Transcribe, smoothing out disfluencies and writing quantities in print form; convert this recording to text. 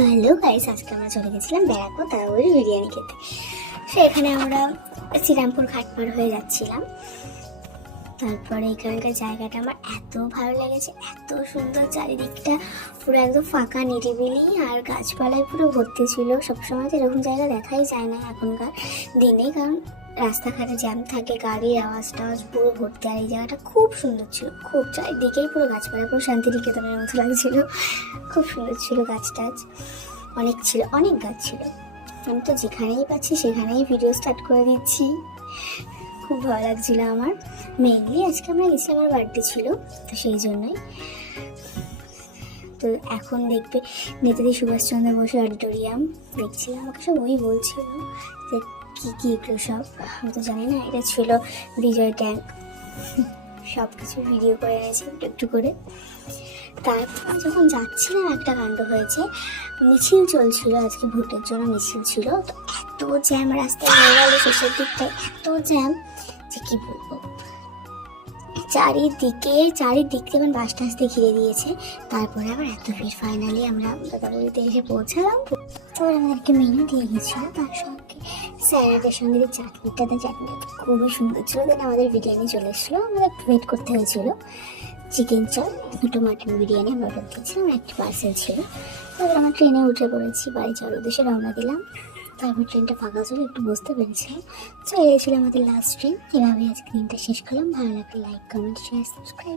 তো hello guys, আজকে আমরা চলে গেছিলাম ব্যারাকপুর তারাবরি বিরিয়ানি খেতে। এখানে আমরা শ্রীরামপুর ঘাট পার হয়ে যাচ্ছিলাম। তারপরে এখানকার জায়গাটা আমার এত ভালো লেগেছে, এত সুন্দর, চারিদিকটা পুরো একদম ফাঁকা নিরিবিলি আর গাছপালায় পুরো ভর্তি ছিল। সবসময় তো এরকম জায়গা দেখাই যায় না এখনকার দিনে, কারণ রাস্তাঘাটে জ্যাম থাকে, গাড়ির আওয়াজ টাওয়াজ পুরো ভর্তি। আর এই জায়গাটা খুব সুন্দর ছিল, খুব চারিদিকেই পুরো গাছপালা, পুরো শান্তিনিকেতনের মতো লাগছিল। খুব সুন্দর ছিল, গাছ টাছ অনেক ছিল, অনেক গাছ ছিল। আমি তো যেখানেই পাচ্ছি সেখানেই ভিডিও স্টার্ট করে দিচ্ছি। খুব ভালো লাগছিল আমার। মেইনলি আজকে আমরা গেছিলাম, আমার বার্থডে ছিল, তো সেই জন্যই। তো এখন দেখবে নেতাজি সুভাষচন্দ্র বসু অডিটোরিয়াম দেখছিলাম, আমাকে সব ওই বলছিল যে কী এগুলো সব, আমি তো জানি না। এটা ছিল বিজয় ট্যাঙ্ক, সব কিছু ভিডিও করে এনেছি একটু একটু করে। তারপর যখন যাচ্ছিলাম একটা কাণ্ড হয়েছে, মিছিল চলছিল, আজকে ভোটের জন্য মিছিল ছিল। তো এত জ্যাম রাস্তায় হয়ে গেল শেষের দিকটায়, এত জ্যাম যে কি বলবো। চারিদিক থেকে বাস টাস দিয়ে ঘিরে দিয়েছে। তারপরে আবার এত ভিড়, ফাইনালি আমরা দাদাবুড়িতে এসে পৌঁছালাম। তারপর আমাদেরকে মেনু দিয়ে গেছিলো, তার সঙ্গে স্যালাডের সঙ্গে যে চাটনিটা খুবই সুন্দর ছিল। দেন আমাদের বিরিয়ানি চলে এসেছিলো, আমাদের ওয়েট করতে হয়েছিল। চিকেন চাপ, দুটো মাটন বিরিয়ানি আমরা অর্ডার দিয়েছিলাম, একটা পার্সেল ছিল। তারপর আমরা ট্রেনে উঠে পড়েছি, বাড়ি যাওয়ার উদ্দেশ্যে রওনা দিলাম। তারপর ট্রেনটা ফাঁকা ছিল, একটু বসতে পেরেছিলাম। চলে গেছিলো আমাদের লাস্ট ট্রেন। এভাবে আজকে দিনটা শেষ করলাম। ভালো লাগলে লাইক, কমেন্ট, শেয়ার, সাবস্ক্রাইব।